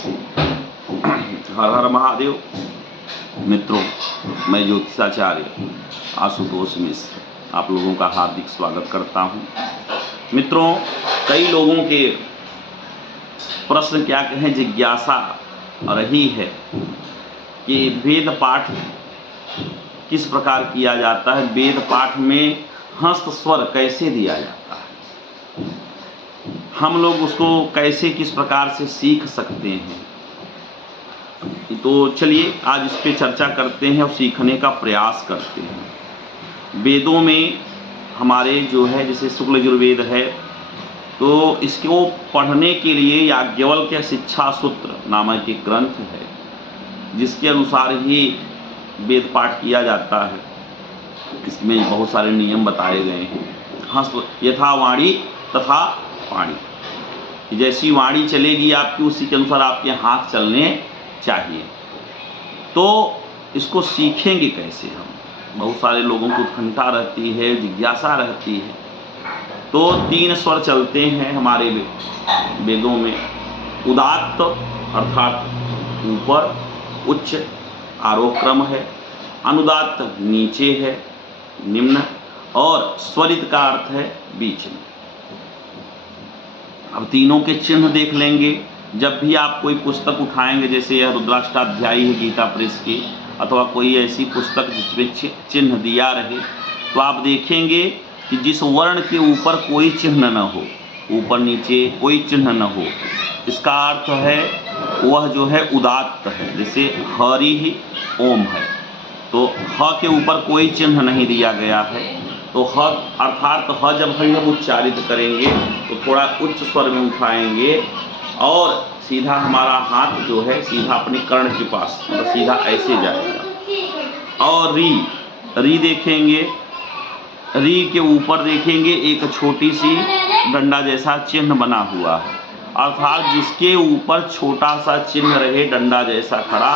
हर हर महादेव। मित्रों, मैं ज्योतिषाचार्य आशुतोष मिश्र आप लोगों का हार्दिक स्वागत करता हूं। मित्रों, कई लोगों के प्रश्न क्या कहें जिज्ञासा रही है कि वेद पाठ किस प्रकार किया जाता है, वेद पाठ में हस्त स्वर कैसे दिया जाता है, हम लोग उसको कैसे किस प्रकार से सीख सकते हैं। तो चलिए आज इस पे चर्चा करते हैं और सीखने का प्रयास करते हैं। वेदों में हमारे जो है जैसे शुक्ल यजुर्वेद है, तो इसको पढ़ने के लिए याज्ञवल्क्य शिक्षा सूत्र नामक एक ग्रंथ है, जिसके अनुसार ही वेद पाठ किया जाता है। इसमें बहुत सारे नियम बताए गए हैं। हस्त यथा वाणी तथा पाणी, जैसी वाणी चलेगी आपकी उसी के अनुसार आपके हाथ चलने चाहिए। तो इसको सीखेंगे कैसे हम, बहुत सारे लोगों को उत्कंठा रहती है, जिज्ञासा रहती है। तो 3 स्वर चलते हैं हमारे वेदों में। उदात्त अर्थात ऊपर उच्च आरोह क्रम है, अनुदात्त नीचे है निम्न, और स्वरित का अर्थ है बीच में। अब तीनों के चिन्ह देख लेंगे। जब भी आप कोई पुस्तक उठाएंगे, जैसे यह रुद्राष्टाध्यायी है गीता प्रेस की, अथवा कोई ऐसी पुस्तक जिसमें चिन्ह दिया रहे, तो आप देखेंगे कि जिस वर्ण के ऊपर कोई चिन्ह न हो, ऊपर नीचे कोई चिन्ह न हो, इसका अर्थ है वह जो है उदात्त है। जैसे हरि ही ओम है, तो ह के ऊपर कोई चिन्ह नहीं दिया गया है, तो ह अर्थात ह जब हम उच्चारित करेंगे तो थोड़ा उच्च स्वर में उठाएंगे और सीधा हमारा हाथ जो है सीधा अपने कर्ण के पास, मतलब सीधा ऐसे जाएगा। और री देखेंगे, री के ऊपर देखेंगे एक छोटी सी डंडा जैसा चिन्ह बना हुआ है, अर्थात जिसके ऊपर छोटा सा चिन्ह रहे डंडा जैसा खड़ा,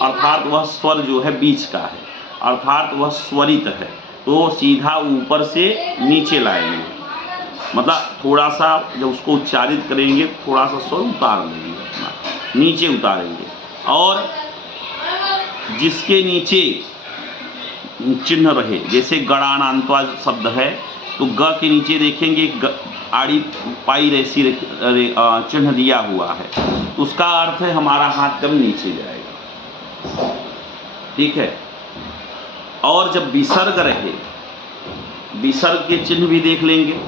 अर्थात वह स्वर जो है बीच का है, अर्थात वह स्वरित है। तो सीधा ऊपर से नीचे लाएंगे, मतलब थोड़ा सा जब उसको उच्चारित करेंगे थोड़ा सा स्वर उतार लेंगे, अपना नीचे उतारेंगे। और जिसके नीचे चिन्ह रहे, जैसे गणानांत्वा शब्द है, तो ग के नीचे देखेंगे आड़ी पाई रेसी चिन्ह दिया हुआ है, तो उसका अर्थ है हमारा हाथ कभी नीचे जाएगा, ठीक है। और जब विसर्ग रहे, विसर्ग के चिन्ह भी देख लेंगे।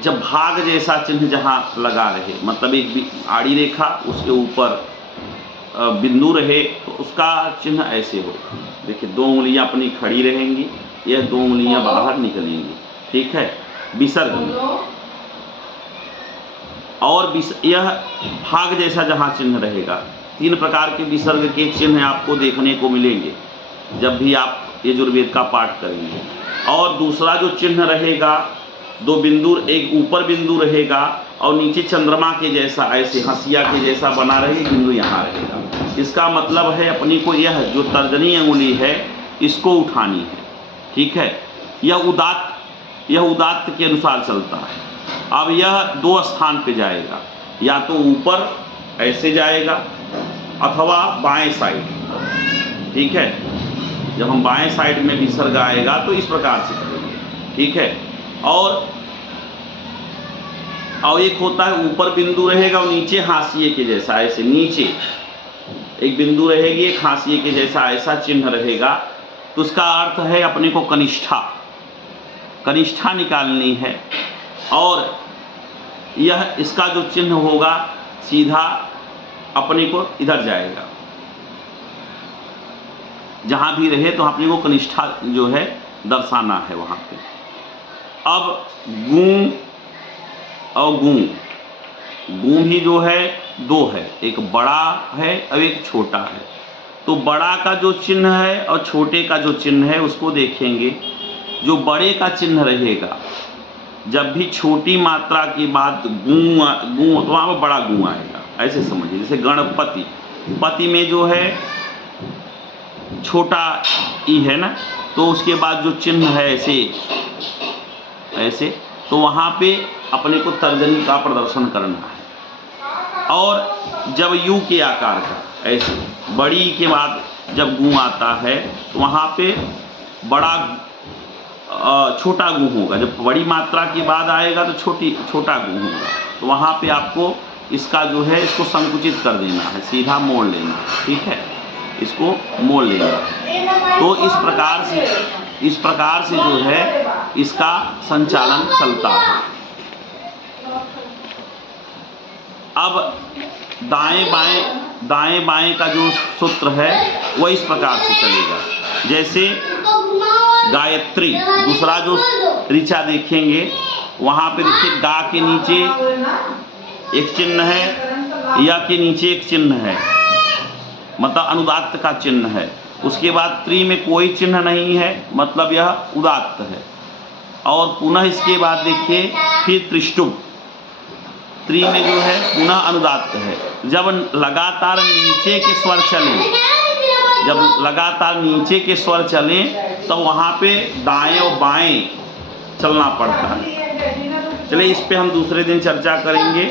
जब भाग जैसा चिन्ह जहाँ लगा रहे, मतलब एक आड़ी रेखा उसके ऊपर बिंदु रहे, तो उसका चिन्ह ऐसे होगा। देखिए 2 उंगलियां अपनी खड़ी रहेंगी, यह 2 उंगलियां बाहर निकलेंगी, ठीक है, विसर्ग में। और यह भाग जैसा जहाँ चिन्ह रहेगा। 3 प्रकार के विसर्ग के चिन्ह आपको देखने को मिलेंगे जब भी आप यजुर्वेद का पाठ करेंगे। और दूसरा जो चिन्ह रहेगा, 2 बिंदु, एक ऊपर बिंदु रहेगा और नीचे चंद्रमा के जैसा ऐसे हंसिया के जैसा बना रहे बिंदु यहाँ रहेगा। इसका मतलब है अपनी को यह जो तर्जनी अंगुली है इसको उठानी है, ठीक है। यह उदात्त के अनुसार चलता है। अब यह 2 स्थान पे जाएगा, या तो ऊपर ऐसे जाएगा अथवा बाएं साइड, ठीक है। जब हम बाएं साइड में विसर्ग आएगा तो इस प्रकार से करेंगे, ठीक है। और एक होता है ऊपर बिंदु रहेगा और नीचे हाशिए के जैसा ऐसे, नीचे एक बिंदु रहेगी, एक हाशिए के जैसा ऐसा चिन्ह रहेगा, तो उसका अर्थ है अपने को कनिष्ठा निकालनी है। और यह इसका जो चिन्ह होगा सीधा अपने को इधर जाएगा, जहां भी रहे तो अपने को कनिष्ठा जो है दर्शाना है वहां पे। अब गूं और गूं भी जो है 2 है, एक बड़ा है और एक छोटा है। तो बड़ा का जो चिन्ह है और छोटे का जो चिन्ह है उसको देखेंगे। जो बड़े का चिन्ह रहेगा, जब भी छोटी मात्रा की बात गूं तो वहाँ पर बड़ा गूं आएगा, ऐसे समझिए। जैसे गणपति, पति में जो है छोटा ई है ना, तो उसके बाद जो चिन्ह है ऐसे, तो वहाँ पे अपने को तर्जनी का प्रदर्शन करना है। और जब यू के आकार का, ऐसे बड़ी के बाद जब गू आता है तो वहाँ पे बड़ा छोटा गू होगा। जब बड़ी मात्रा के बाद आएगा तो छोटा गू होगा। तो वहाँ पे आपको इसका जो है इसको संकुचित कर देना है, सीधा मोड़ लेना, ठीक है, इसको मोड़ लेना। तो इस प्रकार से जो है इसका संचालन चलता है। अब दाएं बाएं का जो सूत्र है वो इस प्रकार से चलेगा। जैसे गायत्री, दूसरा जो ऋचा देखेंगे वहाँ पे देखिए गा के नीचे एक चिन्ह है, या के नीचे एक चिन्ह है, मतलब अनुदात्त का चिन्ह है। उसके बाद त्रि में कोई चिन्ह नहीं है, मतलब यह उदात्त है। और पुनः इसके बाद देखिए फिर त्रिष्टुप, त्रि में जो है पुनः अनुदात्त है। जब लगातार नीचे के स्वर चलें, तो वहाँ पे दाएं और बाएं चलना पड़ता है। चलिए इस पे हम दूसरे दिन चर्चा करेंगे।